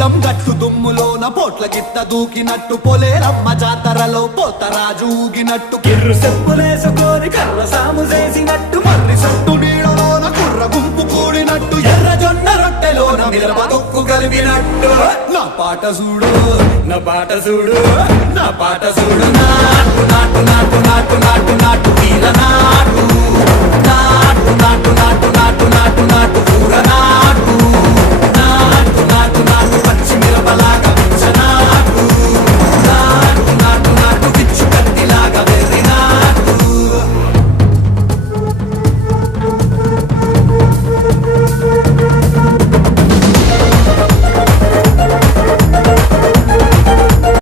పొలం గట్టు దుమ్ములోన పోట్ల గిత్త దూకినట్టు పొలేరమ్మ జాతరలో పోతరాజు ఊగినట్టు కిర్రు చెప్పులేసుకొని కర్ర సాము చేసినట్టు మర్రి సట్టు నీడలోన కుర్ర గుంపు కూడినట్టు ఎర్ర జొన్న రొట్టెలోన మిరప తొక్కు కలిపినట్టు నా పాట చూడు నా పాట చూడు నా పాట చూడు నా